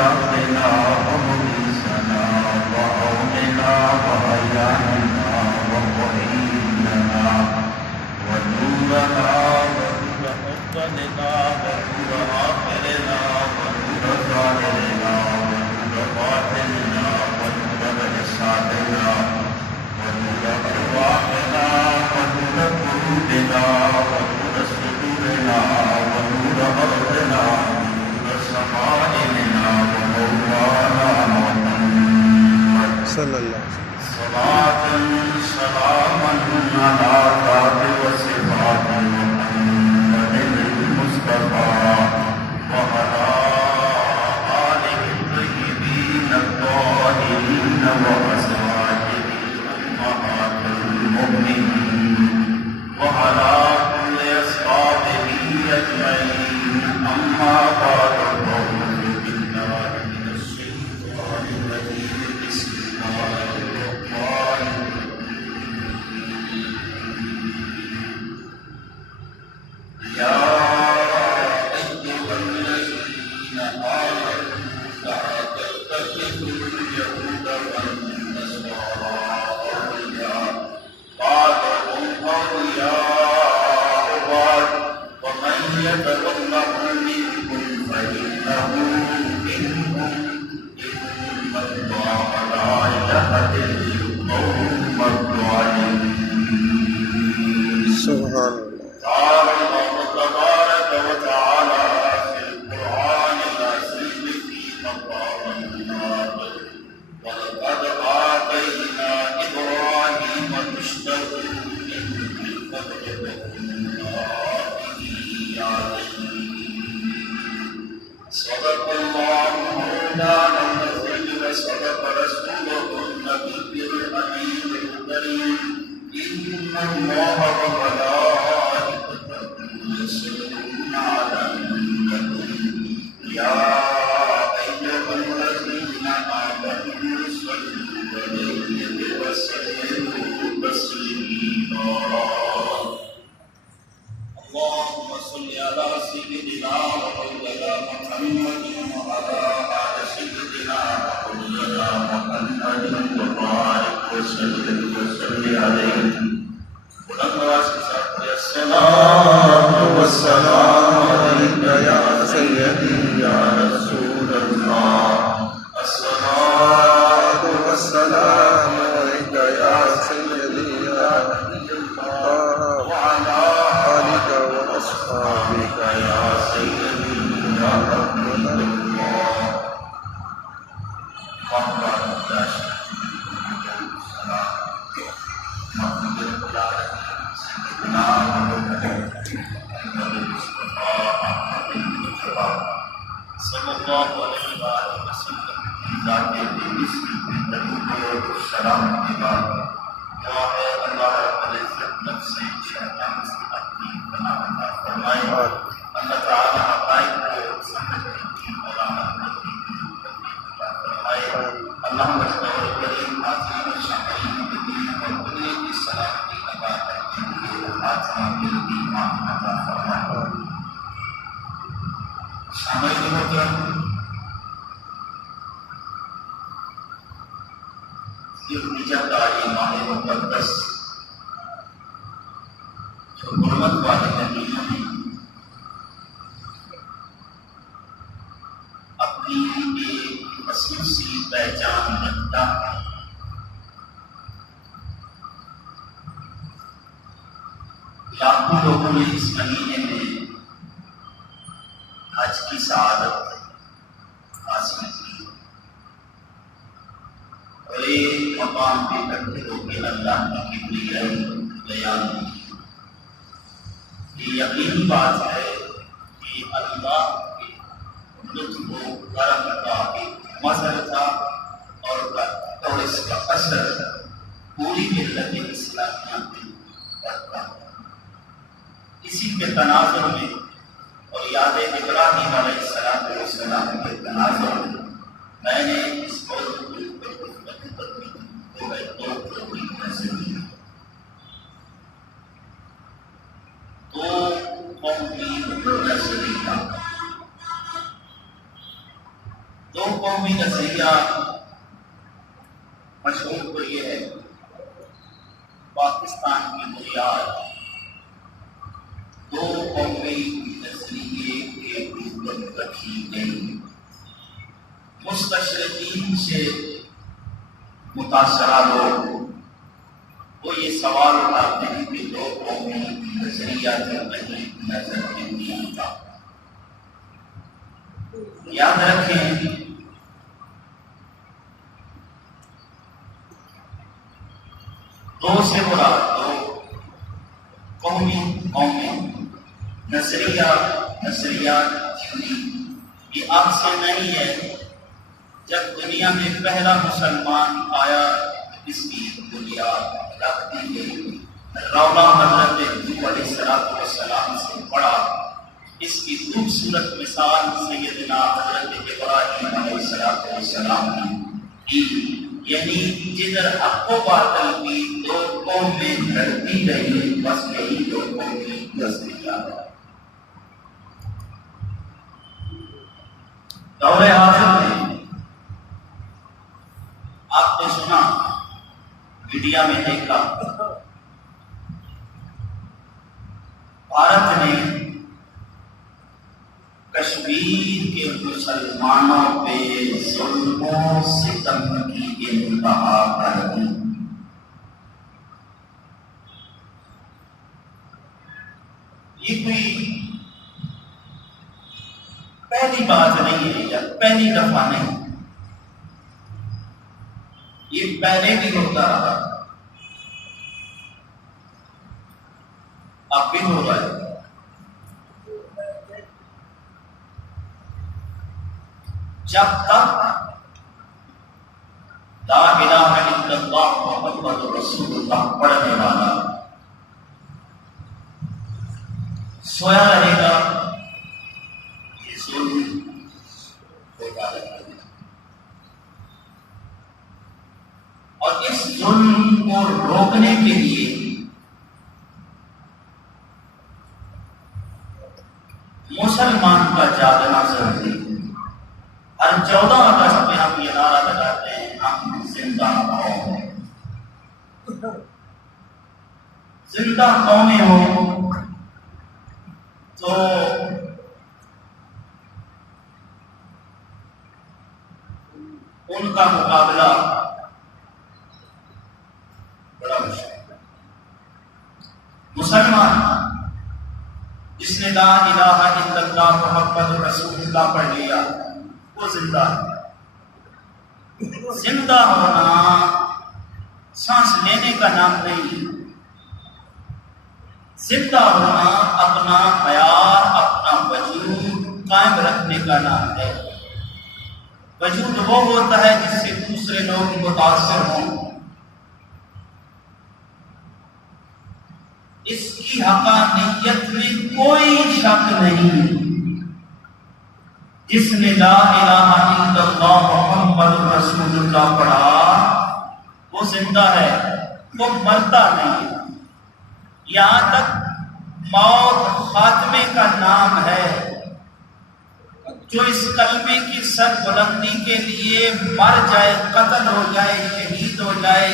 ملاقنا ومغيثنا وعوننا وعياننا ومعيننا ونورنا ونور أفضلنا ونور آخرنا ونور ظاهرنا ونور باطننا ونور إرشادنا ونور أرواحنا ونور قلوبنا ونور صدورنا ونور أرضنا ونور سمائنا ومولانا محمد صلی اللہ علیہ وسلم. صلاة سلاما على ذات وصفات محمد المصطفى وعلى آله الطيبين الطاهرين وأزواجه أمهات المؤمنين وعلى كل أصحابه أجمعين. أما بعد فأعوذ بالله من الشيطان الرجيم. بسم الله الرحمن الرحيم. يا أيها الذين آمنوا لا تتخذوا اليهود والنصارى أولياء بعضهم أولياء بعض ومن يتولهم منكم فإنه منهم إن الله لا يهدي القوم الظالمين. سبحان اللہ. قال الله تبارك وتعالى في القرآن العظيم في مقام النار ولقد آتينا إبراهيم رشده من قبل وكنا به عليم. صدق الله مولانا العظيم وصدق رسوله النبي الأمين الكريم. إن الله وملائكته يصلون على النبي يا أيها الذين آمنوا صلوا عليه وسلموا تسليما. اللهم صل على سيدنا ومولانا محمد وعلى آل سيدنا ومولانا محمد وبارك وسلم عليه. الصلاة والسلام عليك يا سيدي يا رسول الله. الصلاة والسلام عليك يا سيدي يا نبي الله وعلى آلك وأصحابك يا سيدي يا رحمة الله. صلی اللہ علیہ وسلم ذات السلام کے بعد دعا ہے اللہ رب العزت نفس شیطان سے اپنی پناہ عطا فرمائے. اللہ تعالی حقائق کو سمجھنے کی علامت عطا فرمائے. اللہ مشکور کریم حاضرین و شاکرین کے دین اور دنیا کی سلامتی عطا کرنے کے لیے خاتمہ بالایمان عطا فرمائے. سامعین محترم، الحجہ کا یہ ماہ مقدس جو حرمت والے مہینوں میں اپنی ایک خصوصی پہچان رکھتا ہے. لاکھوں لوگوں نے اس مہینے میں حج کی سعادت حاصل کی اور ایک مقام پہ اکٹھے ہو کے اللہ کی کبریائی بیان کی. یہ یقینی بات ہے کہ اللہ کے لطف و کرم کا ایک مظہر تھا اور اس کا اثر پوری ملت اسلامیہ پہ پڑتا. اسی کے تناظر میں اور یاد ابراہیم علیہ السلام کے تناظر میں نے اس موضوع کو قوم کی نظریہ دو قومی نظریہ مشہور تو یہ ہے پاکستان کی بنیاد دو قومی نظریے کے اوپر رکھی گئی۔ مستشرقین سے متاثرہ لوگ وہ یہ سوال اٹھاتے ہیں کہ دو قومی نظریہ کے پہلے نظر نہیں آتا۔ یاد رکھیں دو سے مراد دو قومی نظریات تھیوری یہ اب سے نہیں ہے۔ جب دنیا میں پہلا مسلمان آیا اس کی بنیاد رکھ دی گئی۔ رولا حضرت نوح علیہ السلام سے پڑھا۔ اس کی خوبصورت مثال سیدنا حضرت ابراہیم علیہ السلام نے دی، یعنی جدھر حق و باطل کی دو قومیں لڑتی رہی بس یہی دو قومیں نظریات ہے۔ دور حاضر میں آپ نے سنا، میڈیا میں دیکھا، بھارت نے کشمیر کے مسلمانوں پہ ظلم و ستم کی انتہا کر دی۔ یہ کوئی پہلی بات نہیں ہے یا پہلی دفعہ نہیں، یہ پہلے بھی ہوتا رہا، اب بھی ہو رہا ہے۔ جب تک لا الہ الا اللہ محمد رسول اللہ پڑھنے والا سویا رہے گا یہ ظلم ہوتا رہے گا، اور اس ظلم کو روکنے کے لیے مسلمان کا جاگنا ضروری ہے۔ ہر 14 اگست میں ہم یہ نعرہ لگاتے ہیں ہم زندہ قوم ہیں۔ زندہ قومیں ہوں تو ان کا مقابلہ بڑا مشکل ہے۔ مسلمان جس نے لا الہ الا اللہ محمد رسول اللہ پڑھ لیا وہ زندہ ہے۔ زندہ ہونا سانس لینے کا نام نہیں، زندہ ہونا اپنا معیار اپنا وجود قائم رکھنے کا نام ہے۔ وجود وہ ہوتا ہے جس سے دوسرے لوگ متاثر ہوں، اس کی حقانیت میں کوئی شک نہیں۔ جس نے لا الہ الا اللہ محمد رسول اللہ پڑھا وہ زندہ ہے، وہ مرتا نہیں۔ یہاں تک موت خاتمے کا نام ہے۔ جو اس کلمے کی سر بلندی کے لیے مر جائے، قتل ہو جائے، شہید ہو جائے،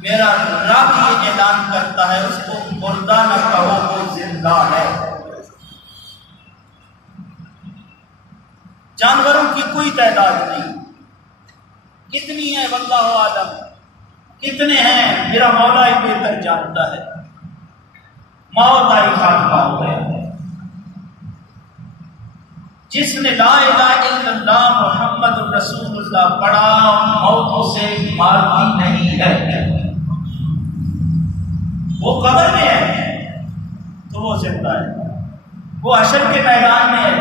میرا رب یہ اعلان کرتا ہے اس کو مردہ نہ کہو، وہ زندہ ہے۔ جانوروں کی کوئی تعداد نہیں، کتنی ہے واللہ عالم، کتنے ہیں میرا مولا ہی بہتر جانتا ہے۔ موت آئی خاتمہ ہو گیا۔ جس نے لا الہ الا اللہ محمد رسول اللہ پڑھا موت سے مارتی نہیں ہے۔ وہ قبر میں ہے تو وہ زندہ ہے، وہ حشر کے میدان میں ہے،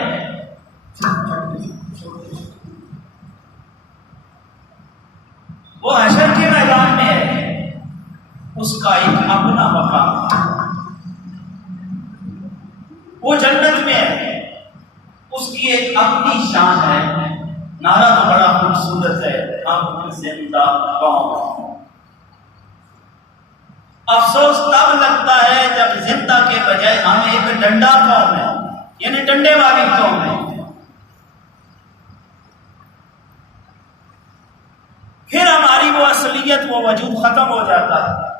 وہ حشر کے میدان میں ہے، اس کا ایک اپنا مقام ہے، وہ جنت میں ہے، اس کی ایک اپنی شان ہے۔ نعرہ تو بڑا خوبصورت ہے، ہم زندہ قوم۔ افسوس تب لگتا ہے جب زندہ کے بجائے ہم ایک ڈنڈا قوم ہے، یعنی ڈنڈے والی قوم ہے۔ نسلیت وہ وجود ختم ہو جاتا ہے۔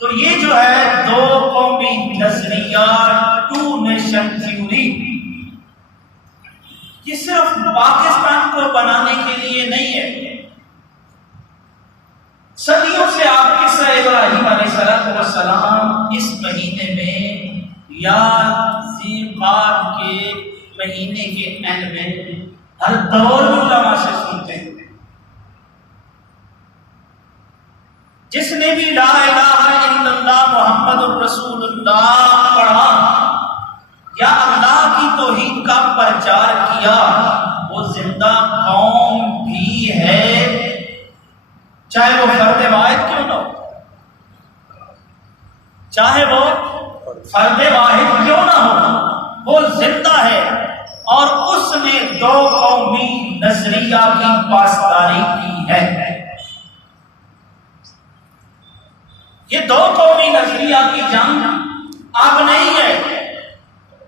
تو یہ جو ہے دو قومی نظریات، ٹو نیشن تھیوری، یہ صرف پاکستان کو بنانے کے لیے نہیں ہے۔ صدیوں سے آپ کے سر ابراہیم علیہ السلام اس مہینے میں یا ذی القعدہ کے مہینے کے اینڈ میں ہر دور میں علماء سے سنتے ہیں۔ جس نے بھی لا الہ الا اللہ محمد رسول اللہ پڑھا یا اللہ کی توحید کا پرچار کیا، وہ زندہ قوم بھی ہے، چاہے وہ فرد واحد کیوں نہ ہو، چاہے وہ فرد واحد کیوں نہ ہو، وہ زندہ ہے۔ اور اس نے دو قومی نظریہ کی پاسداری کی ہے۔ یہ دو قومی نظریہ کی جنگ اب نہیں ہے۔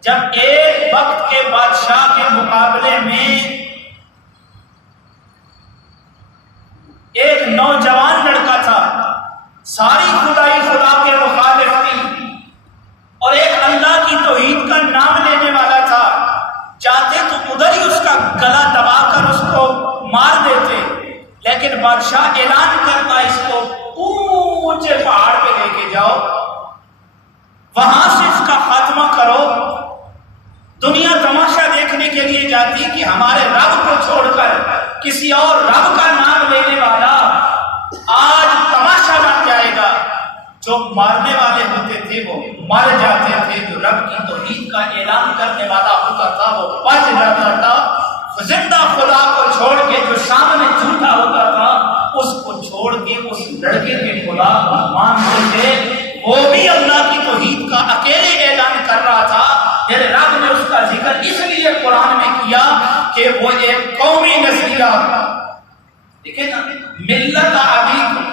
جب ایک وقت کے بادشاہ کے مقابلے میں ایک نوجوان لڑکا تھا، ساری خدائی خدا کے مخالف تھی، اور ایک اللہ کی توحید کا نام لینے والا تھا، چاہتے تو ادھر ہی اس کا گلا دبا کر اس کو مار دیتے، لیکن بادشاہ اعلان کرتا اس کو اونچے پہاڑ پہ لے کے جاؤ، وہاں سے اس کا خاتمہ کرو۔ دنیا تماشا دیکھنے کے لیے جاتی کہ ہمارے رب کو چھوڑ کر کسی اور رب کا نام لینے والا آج تماشا بن جائے گا۔ جو مارنے والے ہوتے تھے وہ مر جاتے تھے، جو رب کی توحید کا اعلان کرنے والا ہوتا تھا وہ بچ جاتا تھا۔ زندہ خدا کو چھوڑ کے جو سامنے جھوٹا ہوتا تھا اس کو چھوڑ کے اس لڑکے کے خدا کو مانتے تھے۔ وہ بھی اللہ کی توحید کا اکیلے اعلان کر رہا تھا۔ میرے رب نے اس کا ذکر اس لیے قرآن میں کیا کہ وہ ایک قومی نظریہ، دیکھیں نا، ملت ابیکم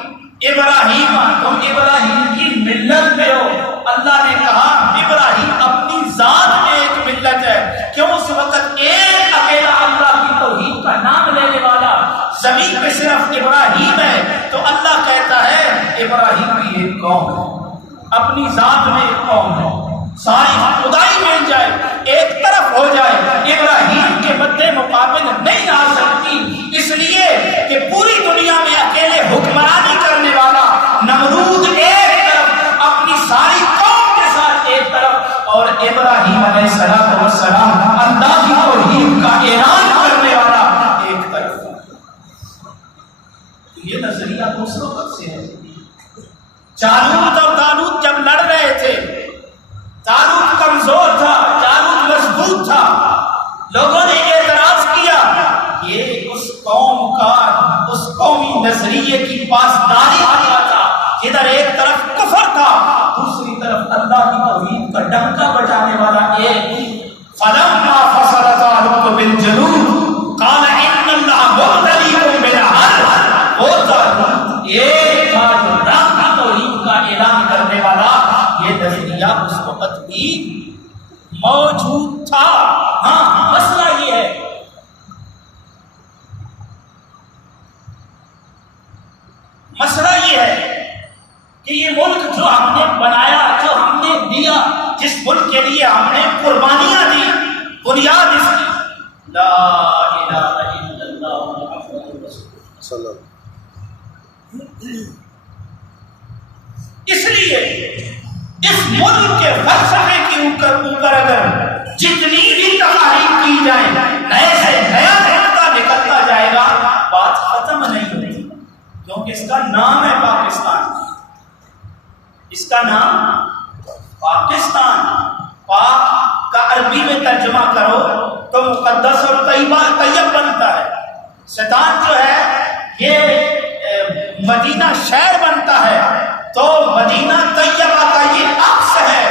ابراہیم، تم ابراہیم کی ملت میں ہو۔ اللہ نے کہا ابراہیم اپنی ذات میں ایک ملت ہے، کیوں؟ اس وقت ایک اکیلا اللہ کی توحید کا نام لینے والا زمین پہ صرف ابراہیم ہے، تو اللہ کہتا ہے ابراہیم بھی ایک قوم ہے، اپنی ذات میں ایک قوم ہے، ساری خدائی مل جائے، ایک طرف ہو جائے، ابراہیم کے مد مقابل نہیں آ سکتی، اس لیے کہ پوری دنیا میں اکیلے حکمرانی کرنے والا نمرود ایک طرف، اپنی ساری قوم کے ساتھ ایک طرف، اور ابراہیم علیہ السلام اللہ کی توحید کا اعلان کرنے والا ایک طرف۔ یہ نظریہ اس وقت سے ہے۔ جالوت اور طالوت جب لڑ رہے تھے، طالوت کمزور تھا، جالوت مضبوط تھا، لوگوں نے اعتراض کیا، یہ اس قوم کا، اس قومی نظریے کی پاسداری کیا تھا، جدھر ایک طرف کفر تھا، دوسری طرف اللہ کی توحید کا ڈنکا بجانے والا ایک۔ فلما فصل طالوت بالجنود قال ان اللہ مبتلیکم بنہر، وہ طالوت ایک تھا جو رب کی توحید کا اعلان کرنے والا۔ یہ نظریہ اس وقت بھی موجود تھا۔ ہاں، مسئلہ یہ ہے، مسئلہ یہ ہے کہ یہ ملک جو ہم نے بنایا، جو ہم نے دیا، جس ملک کے لیے ہم نے قربانیاں دی، بنیاد اس کی لا الہ الا اللہ محمد رسول اللہ۔ اس لیے اس ملک کے فلسفے کے اوپر اگر جتنی بھی تحریف کی جائے، نئے سے نیا طریقہ نکلتا جائے گا، بات ختم نہیں ہوتی، کیونکہ اس کا نام ہے پاکستان۔ اس کا نام پاکستان، پاک کا عربی میں ترجمہ کرو تو مقدس اور طیبہ، طیب بنتا ہے۔ شیطان جو ہے یہ مدینہ شہر بنتا ہے، تو مدینہ طیبہ کا یہ عکس ہے،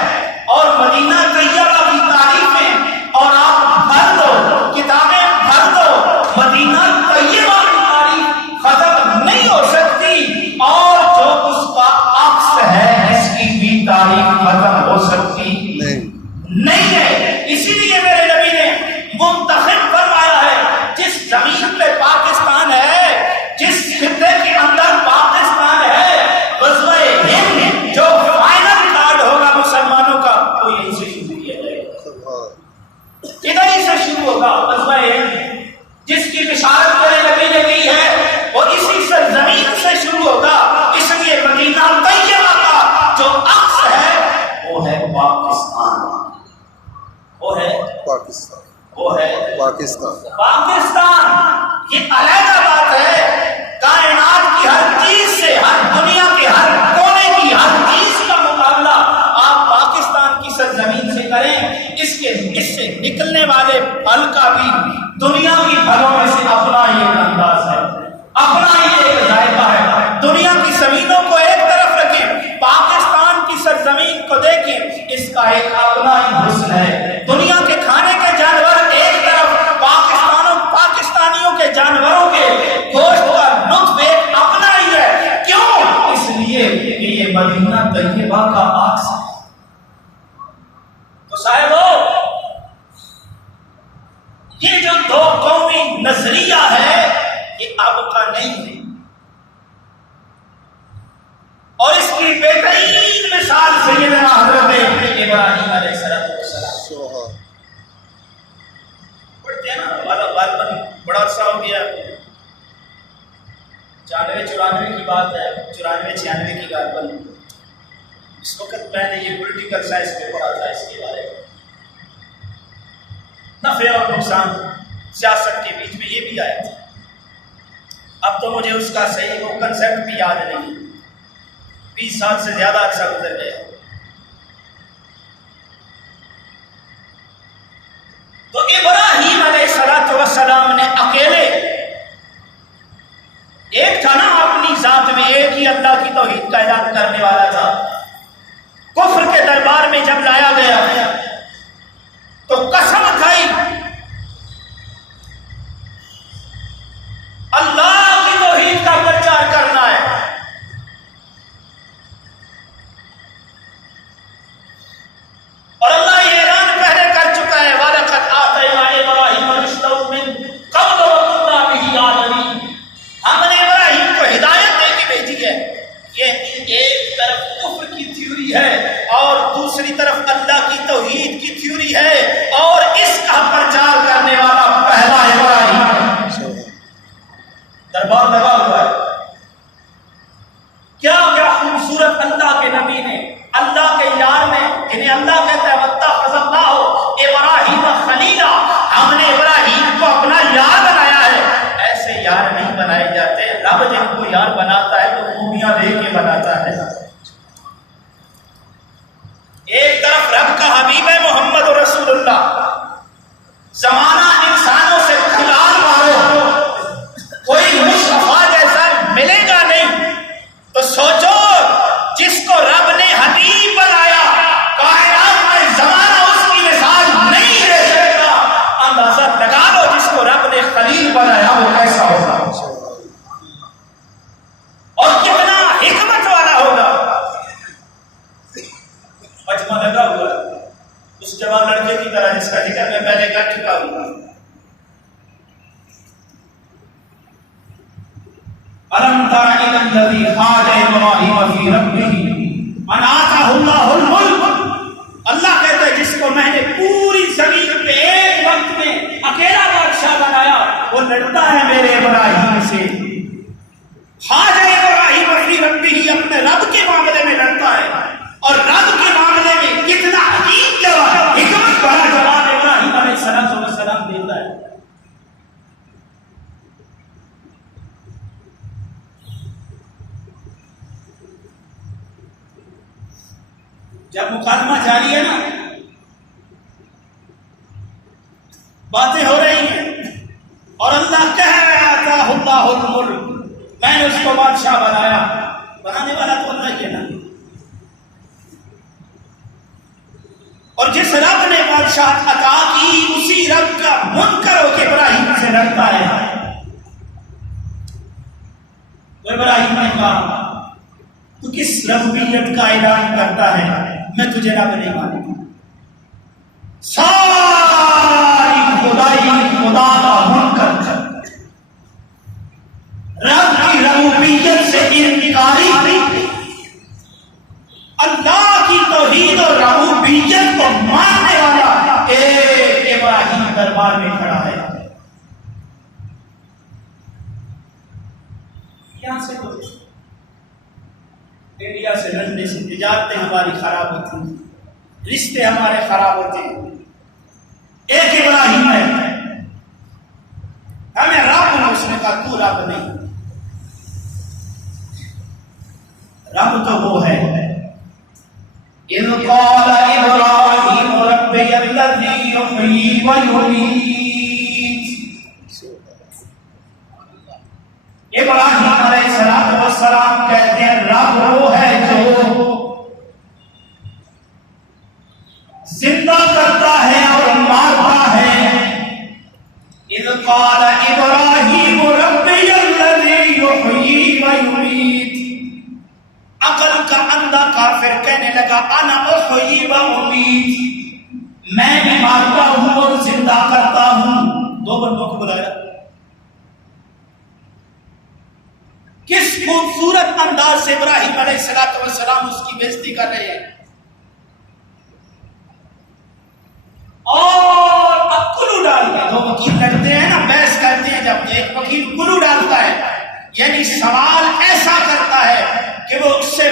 اور مدینہ طیبہ کی تعریفیں اور آپ بھر دو، کتابیں بھر دو، مدینہ طیبہ کی تعریف ختم نہیں ہو سکتی، اور جو اس کا عکس ہے اس کی بھی تعریف ختم ہو سکتی نہیں ہے۔ اسی لیے میرے نبی نے منتخب فرمایا ہے، جس زمین پہ پاکستان ہے، جس خطے وہ ہے پاکستان. پاکستان. یہ علیحدہ بات ہے. کائنات کی ہر چیز سے، ہر دنیا کے ہر کونے کی ہر چیز کا مقابلہ آپ پاکستان کی سرزمین سے کریں، اس سے نکلنے والے پھل کا بھی دنیا کی پھلوں میں سے اپنا ہی ایک انداز ہے، اپنا ہی ایک ذائقہ ہے. دنیا کی زمینوں کو ایک طرف رکھیں، پاکستان کی سرزمین کو دیکھیں، اس کا ایک اپنا ہی حسن ہے. دنیا کے کھانے کے جانور ایک طرف، پاکستانیوں کے جانوروں کے گوشت کا لطف ایک اپنا ہی ہے. کیوں؟ اس لیے کہ یہ مدینہ طیبہ کا عکس ہے. تو صاحبو، یہ جو دو قومی نظریہ ہے یہ اب کا نہیں ہے، اور اس کی بہترین مثال سیدنا حضرت ابراہیم علیہ السلام. پڑھتے ہیں نا، بڑا عرصہ ہو گیا، 94 کی بات ہے، 94-96 کی بات بنی. اس وقت میں نے یہ پولیٹیکل سائنس میں پڑھا تھا، اس کے بارے میں نفع اور نقصان سیاست کے بیچ میں یہ بھی آیا تھا. اب تو مجھے اس کا صحیح وہ کنسیپٹ بھی یاد نہیں، 20 سال سے زیادہ عرصہ گزر گیا. تو ابراہیم علیہ السلام نے اکیلے، ایک تھا نا اپنی ذات میں، ایک ہی اللہ کی توحید کا اعلان کرنے والا تھا. کفر کے دربار میں جب لایا گیا تو قسم کھائی اللہ کی توحید کا پرچار کرنا ہے. اور اللہ یہ اعلان پہلے کر چکا ہے، وَلَقَدْ آتَيْنَا إِبْرَاهِيمَ رُشْدَهُ مِن قَبْلُ وَكُنَّا بِهِ عَالِمِينَ. ہم نے ابراہیم کو ہدایت دے کے بھیجی ہے. یہ ایک طرف کفر کی تھیوری ہے اور دوسری طرف اللہ کی توحید کی تھیوری ہے، اور اس کا پرچار کرنے والا پہلا ابراہیم ہے. دربار لگا ہوا ہے. کیا کیا خوبصورت اللہ کے نبی نے، اللہ کے یار نے، جنہیں اللہ کہتا ہے وَاتَّخَذَ اللَّهُ إِبْرَاهِيمَ خَلِيلًا، ہم نے ابراہیم کو اپنا یار بنایا ہے. ایسے یار نہیں بنائے جاتے، رب جن کو یار بناتا ہے تو خوبیاں دے کے بناتا ہے. ایک طرف رب کا حبیب ہے محمد رسول اللہ، زمانہ انسانوں سے کھلال مارو، کوئی مصطفیٰ جیسا ملے گا نہیں. تو سوچو، جس کو رب نے حبیب بنایا، کائنات میں زمانہ اس کی مثال نہیں دے سکتا. اندازہ لگا لو جس کو رب نے خلیل بنایا وہ کیسا ہوگا اور کتنا حکمت والا ہوگا. مجمع لگا ہوا ہے اس جوان لڑکے کی طرح جس کا ذکر میں پہلے کر چکا ہوں. أَلَمْ تَرَ إِلَى الَّذِي حَاجَ إِبْرَاهِيمَ فِي رَبِّهِ أَنْ آتَاهُ اللَّهُ الْمُلْكَ. اللہ کہتا ہے جس کو میں نے پوری زمین پہ ایک وقت میں اکیلا بادشاہ بنایا، وہ لڑتا ہے میرے ابراہیم سے. حاجہ ابراہیم فی ربہ، اپنے رب کے معاملے میں لڑتا ہے، اور رب کے معاملے میں کتنا عجیب جواب، حکمت بھرا جواب ابراہیم علیہ السلام دیتا ہے. جب مقدمہ جاری ہے نا، باتیں ہو رہی ہیں، اور اللہ کہہ رہا تھا اللہ الملک، میں نے اس کو بادشاہ بنایا. بنانے والا تو اللہ ہی ہے نا. اور جس رب نے بادشاہ عطا کی، اسی رب کا منکر ہو کے ابراہیم سے لڑتا ہے. تو ابراہیم نے کہا تو کس ربوبیت کا اعلان کرتا ہے؟ میں تجھے رب نہیں مانتا. ساری خدائی خدا کا منکر، رب کی ربوبیت سے انکاری، اللہ کی توحید اور ربوبیت کو ماننے والا ایک ابراہیم دربار میں کھڑا ہے. یہاں سے تو انڈیا سے لڑنے سے تجارتیں ہماری خراب ہوتی ہیں، رشتے ہمارے خراب ہوتے ہیں. ایک ابراہیم ہے اس نے کہا تو رب نہیں، رب تو وہ ہے اذ قال ابراہیم ربی الذی یحیی و یمیت۔ ابراہیم علیہ السلام کہتے ہیں رب وہ ہے جو زندہ کرتا ہے اور مارتا ہے۔ اذ قال ابراہیم ربی الذی یحیی و یمیت، عقل کا اندھا کافر کہنے لگا انا احیی و امیت، میں بھی مارتا ہوں اور زندہ کرتا ہوں۔ دو بندوں کو بلایا، کس خوبصورت انداز سے ابراہیم علیہ السلام اس کی بےزتی کر رہے ہیں، اور اب کلو ڈال دیا۔ دو وکیل لڑتے ہیں نا، بحث کرتے ہیں، جب ایک وکیل کلو ڈالتا ہے یعنی سوال ایسا کرتا ہے کہ وہ اس سے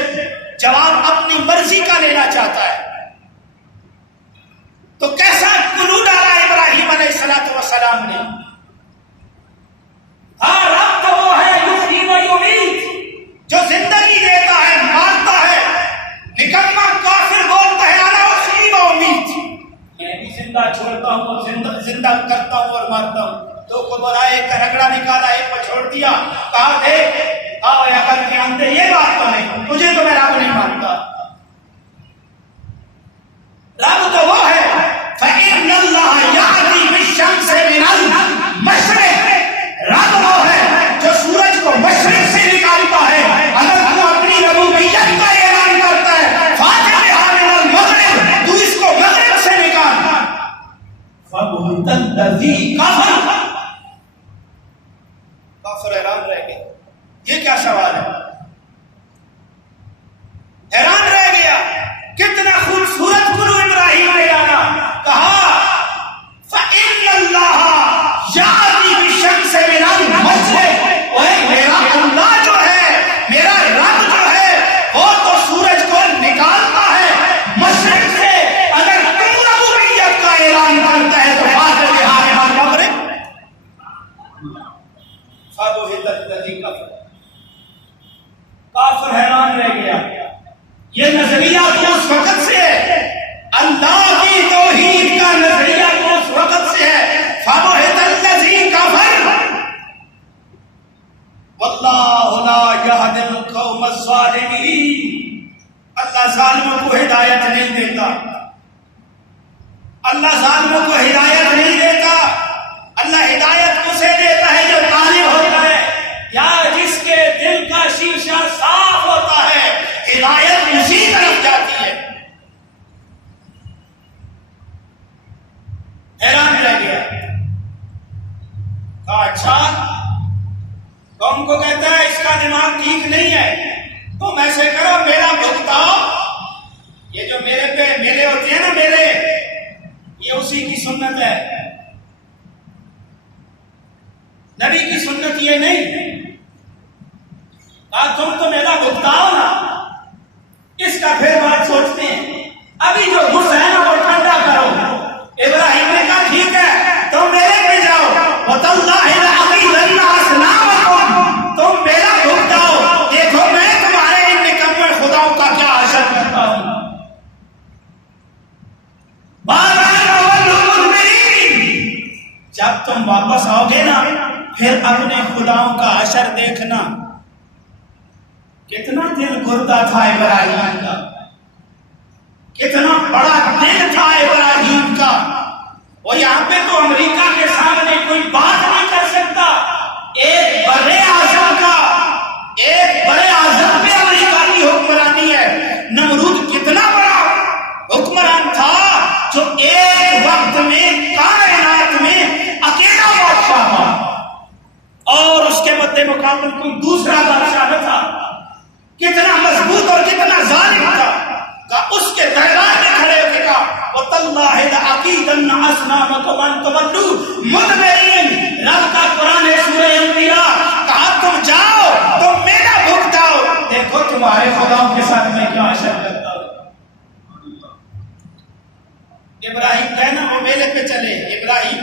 جواب اپنی مرضی کا لینا چاہتا ہے، تو کیسا کلو ڈالا ابراہیم علیہ السلام نے؟ ہاں رب تو وہ ہے یحیی و یمیت، جو زندگی دیتا ہے مارتا ہے۔ نکما کافر بولتا ہے انا احیی و امیت، میں بھی زندہ چھوڑتا ہوں اور زندہ کرتا ہوں اور مارتا ہوں۔ دو کو بلائے، ایک کا رگڑا نکالا، ایک کو چھوڑ دیا، کہا دیکھ آؤ عقل کے اندھے، یہ بات تو نہیں، تجھے تو میں رب نہیں مانتا، رب تو وہ ہے فإن اللہ یأتی بالشمس من المشرق، رب وہ ہے جو سورج کو مشرق سے نکالتا ہے۔ اگر تو اپنی ربوبیت کا اعلان کرتا ہے فاتحہ من المغرب، تو اس کو مغرب سے نکال۔ فبہت الذی کفر، کافر حیران رہ گیا، یہ کیا سوال ہے؟ حیران رہ گیا، کتنا خوبصورت گرو ابراہیم نے لانا، کہا فإن اللہ یأتی بالشمس من المشرق، اوے میرا اللہ جو ہے، میرا رب جو ہے، وہ تو سورج کو نکالتا ہے مشرق سے۔ اگر تم ربوبیت کا اعلان کرتا ہے تو فاتحہ من المغرب، فبہت الذی کفر، کافر حیران رہ گیا۔ یہ نظریہ تو اس وقت سے ہے، اللہ کی توحید کا نظریہ تو اس وقت سے ہے۔ فبہت الذی کفر واللہ لا یہدی القوم الظالمین، اللہ ظالموں کو ہدایت نہیں دیتا، اللہ ظالموں کو ہدایت نہیں دیتا۔ اللہ ہدایت اسے دیتا ہے جو طالب ہوتا ہے یا جس کے دل کا شیشہ صاف ہوتا ہے، ہدایت اسی طرف جاتی ہے۔ حیران رہ گیا، کہا اچھا، قوم کو کہتا ہے اس کا دماغ ٹھیک نہیں ہے، تم ایسے کرو میرا بھگتاؤ، یہ جو میرے پہ میلے ہوتے ہیں نا میلے، یہ اسی کی سنت ہے، نبی کی سنت یہ نہیں۔ کہا تم تو میرا بھگتاؤ نا، اس کا پھر بات سوچتے ہیں، ابھی جو غصہ ہے نا وہ ٹھنڈا کرو۔ ابراہیم نے کہا ٹھیک ہے تم میرے پہ جاؤ، وَتَاللَّهِ لَأَقِيدَنَّ أَصْنَامَكُمْ، تم میرا بھگتاؤ، دیکھو میں تمہارے ان نکمے خداؤں کا کیا حشر کرتا ہوں۔ جب تم واپس آؤ گے نا پھر اپنے خداؤں کا حشر دیکھنا۔ کتنا دل گردا تھا ابراہیم کا، کتنا بڑا دل تھا ابراہیم کا، اور یہاں پہ تو امریکہ کے سامنے کوئی بات نہیں کر سکتا۔ ایک بڑے اعظم کا، ایک بڑے اعظم پہ امریکہ کی حکمرانی ہے۔ نمرود کتنا بڑا حکمران تھا جو ایک وقت میں کائنات میں اکیلا بادشاہ تھا، اور اس کے مد مقابل کوئی دوسرا بادشاہ نہ تھا۔ کتنا مضبوط اور کتنا ظالم تھا، اس کے دربار میں کھڑے ہو کے کہا وَتَاللَّهِ لَأَقِيدَنَّ أَصْنَامَكُمْ أَن تُوَلُّوا مُدْبِرِينَ۔ رب کا قرآن ہے سورہ انبیاء، کہا تم جاؤ تم میرا بھگتاؤ، دیکھو تمہارے خداؤں کے ساتھ میں کیا حشر کرتا ہوں۔ ابراہیم کہنا وہ میلے پہ چلے، ابراہیم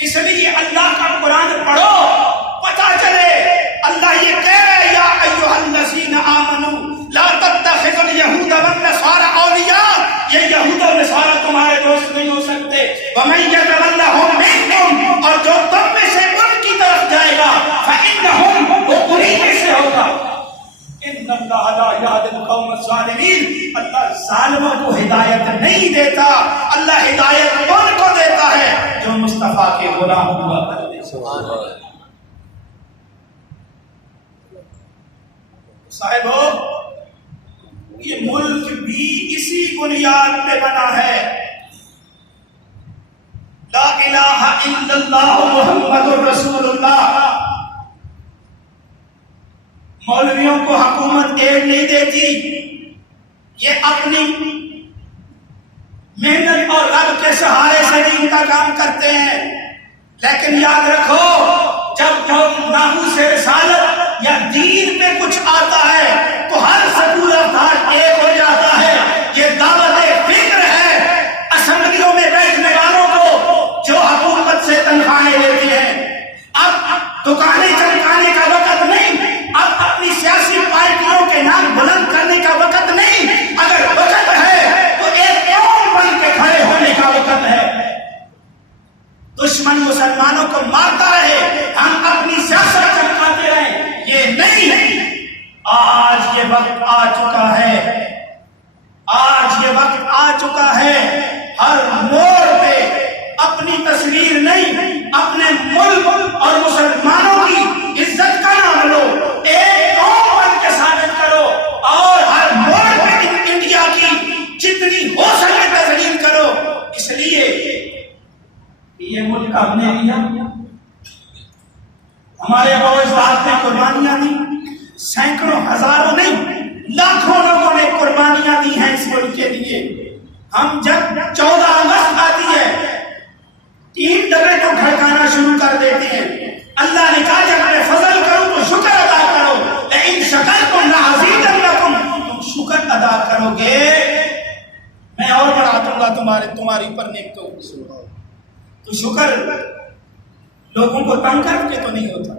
اس لیے اللہ کا قرآن پڑھو، پتہ چلے اللہ یہ کہہ رہے یا ایھا الذین آمنوا لا تتخذوا اليہود والنصارى اولیاء، یہ یہود اور نصارہ تمہارے دوست نہیں ہو سکتے، ومن یتولھم منکم، اور جو تم میں سے ان کی طرف جائے گا فانہم، وہ انہی میں سے ہوگا، ان اللہ لا یہدی القوم الظالمین، اللہ ظالموں کو ہدایت نہیں دیتا، اللہ ہدایت ان کو دیتا ہے جو مصطفیٰ کے غلام ہوا کرتے ہیں۔ سبحان اللہ۔ صاحبو، یہ ملک بھی اسی بنیاد پہ بنا ہے، لا الہ الا اللہ محمد رسول اللہ۔ مولویوں کو حکومت ایڈ نہیں دیتی، یہ اپنی محنت اور رب کے سہارے سے ان کا کام کرتے ہیں، لیکن یاد رکھو جب ناموس رسالت یا دین پہ کچھ آتا ہے تو ہر سکول افراد ایک ہو جاتا ہے۔ یہ دعوت فکر ہے اسمبلیوں میں بیٹھنے والوں کو جو حکومت سے تنخواہیں لیتے ہیں۔ اب دکانیں چمکانے کا وقت نہیں، اب اپنی سیاسی پارٹیوں کے نام بلند کرنے کا وقت نہیں، اگر وقت ہے تو ایک قوم بن کے کھڑے ہونے کا وقت ہے۔ دشمن مسلمانوں کو مارتا ہے، ہم اپنی سیاست چمکاتے رہیں، یہ نہیں ہے۔ آج یہ وقت آ چکا ہے، آج یہ وقت آ چکا ہے، ہر موڑ پہ اپنی تصویر نہیں، اپنے ملک اور مسلمانوں کی عزت کا نام لو، ایک قوم بن کے ثابت کرو، اور ہر موڑ پہ انڈیا کی جتنی ہو سکے تذلیل کرو، اس لیے یہ ملک ہم نے لیا، ہمارے اجداد نے قربانیاں دی، سینکڑوں ہزاروں نہیں لاکھوں لوگوں نے قربانیاں دی ہیں اس ملک کے لیے۔ ہم جب 14 اگست آتی ہے 3 ڈبے کو کھڑکانا شروع کر دیتے ہیں، اللہ نے کہا جب میں فضل کروں تو شکر ادا کرو، لیکن شکرتم لازیدنکم، تم شکر ادا کرو گے میں اور بڑھا دوں گا تمہاری اوپر نعمتوں کو۔ تو شکر لوگوں کو تنگ کر کے تو نہیں ہوتا،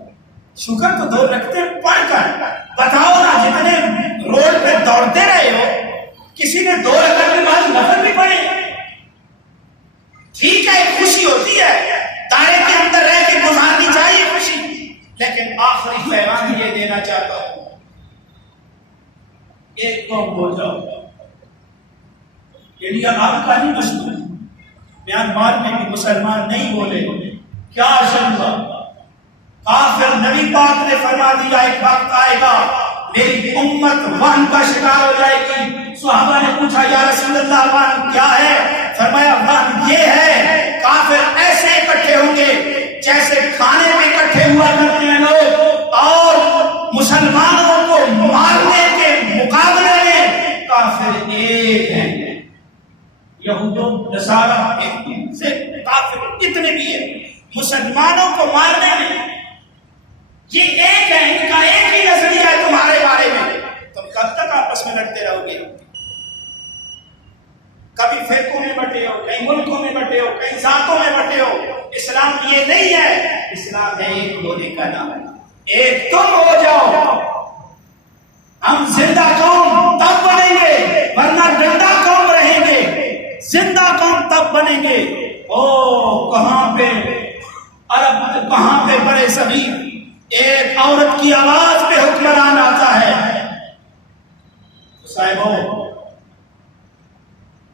شکر تو دو رکھتے پڑھ کر بتاؤ نا، جتنے روڈ پہ دوڑتے رہے ہو کسی نے 2 رکعت کے بعد نفل بھی پڑھے، ٹھیک ہے خوشی ہوتی ہے، دائرے کے اندر رہ کے گزارنی چاہیے خوشی، لیکن آخری پیغام یہ دینا چاہتا ہوں، ایک قوم ہو جاؤ۔ انڈیا آپ کا نہیں مشہور، میانمار میں بھی مسلمان نہیں بولے، کیا اثر ہوا؟ کافر نبی پاک نے فرما دیا ایک وقت آئے گا میری امت وہن کا شکار ہو جائے گی۔ صحابہ نے پوچھا یا رسول اللہ وہن کیا ہے؟ فرمایا وہن یہ ہے کافر ایسے اکٹھے ہوں گے جیسے کھانے میں اکٹھے ہوا کرتے ہیں لوگ، اور مسلمانوں کو مارنے کے مقابلے میں کافر ایک ہیں، یہود و نصارہ سے کافر اتنے بھی ہیں، مسلمانوں کو مارنے میں یہ ایک ہے، ان کا ایک ہی نظریہ ہے تمہارے بارے میں، تم کب تک آپس میں لڑتے رہو گے؟ کبھی فرقوں میں بٹے ہو، کئی ملکوں میں بٹے ہو، کئی ذاتوں میں بٹے ہو، اسلام یہ نہیں ہے، اسلام ہے ایک ہونے کا نام، ایک تم ہو جاؤ، ہم زندہ قوم تب بنیں گے ورنہ ڈنڈا قوم رہیں گے، زندہ قوم تب بنیں گے۔ او کہاں پہ عرب، کہاں پہ بڑے صغیر ایک عورت کی آواز پہ حکمران آتا ہے۔ صاحبو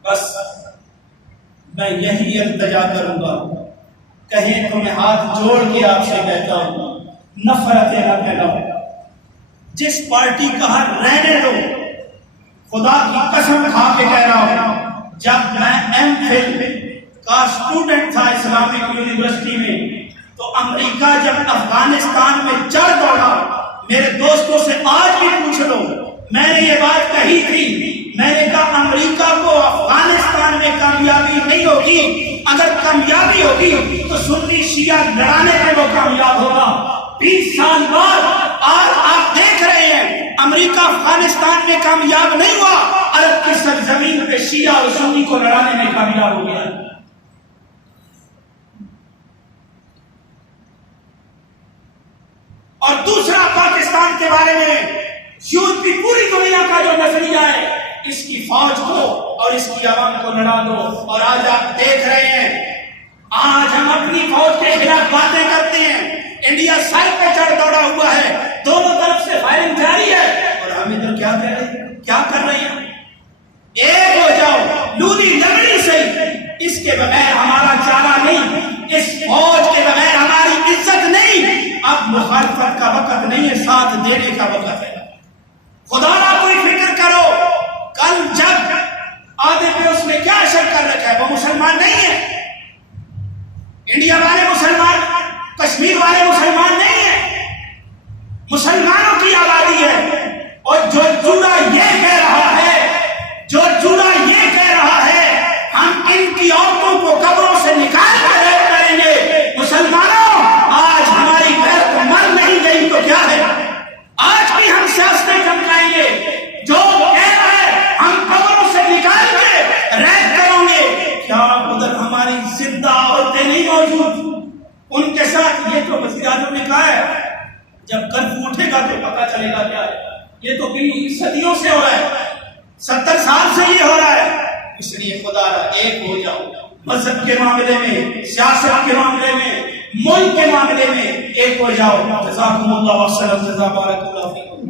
بس میں یہی التجا کروں گا، کہیں تو میں ہاتھ جوڑ کے آپ سے کہتا ہوں نفرتیں نہ پھیلاؤ، جس پارٹی کا رہنے دو، خدا کی قسم کھا کے کہہ رہا ہوں، جب میں ایم فل کا اسٹوڈنٹ تھا اسلامک یونیورسٹی میں تو امریکہ جب افغانستان میں چڑھ دوڑا، میرے دوستوں سے آج بھی پوچھ لو، میں نے یہ بات کہی تھی، میں نے کہا امریکہ کو افغانستان میں کامیابی نہیں ہوگی، اگر کامیابی ہوگی تو سنی شیعہ لڑانے میں وہ کامیاب ہوگا۔ 20 سال بعد آج آپ دیکھ رہے ہیں امریکہ افغانستان میں کامیاب نہیں ہوا، عرب کی سرزمین پہ شیعہ اور سنی کو لڑانے میں کامیاب ہو گیا۔ اور دوسرا پاکستان کے بارے میں یورپی پوری دنیا کا جو نظریہ ہے، اس کی فوج کو اور اس کی عوام کو لڑا دو. اور آج آپ دیکھ رہے ہیں، آج ہم اپنی فوج کے خلاف باتیں کرتے ہیں، انڈیا سر پہ چڑھ دوڑا ہوا ہے، دونوں طرف سے فائرنگ جاری ہے، اور ہم ادھر کیا کر رہے ہیں؟ ایک ہو جاؤ، لودھی لگڑی سے. اس کے بغیر ہمارا چارہ نہیں، اس فوج کے بغیر ہماری عزت نہیں. اب مخالفت کا وقت نہیں ہے، ساتھ دینے کا وقت ہے. خدا نہ کوئی فکر کرو، کل جب آدھے پہ اس نے کیا اثر کر رکھا ہے، وہ مسلمان نہیں ہے. انڈیا والے مسلمان، کشمیر والے مسلمان نہیں ہیں، مسلمانوں کی آبادی ہے. اور جو جوڑا یہ کہہ رہا ہے، ہم ان کی عورتوں کو قبروں سے نکال کر ریپ کریں گے. مسلمانوں، آج ہماری غیرت مر نہیں گئی تو کیا ہے؟ آج بھی ہم سیاستیں چمکائیں گے. جو کہہ رہا ہے ہم قبروں سے نکال کے ریپ کریں گے، کیا ادھر ہماری زندہ عورتیں نہیں موجود؟ ان کے ساتھ یہ تو وزیر اعظم نے کہا ہے جب کرفیو اٹھے گا تو پتہ چلے گا کیا ہے. یہ تو صدیوں سے ہو رہا ہے، 70 سال سے یہ ہو رہا ہے. اس لیے خدا را ایک ہو جاؤ. مذہب کے معاملے میں، سیاست کے معاملے میں، ملک کے معاملے میں ایک ہو جاؤ. جزاکم اللہ و سلام. جزا بارک اللہ فیکم.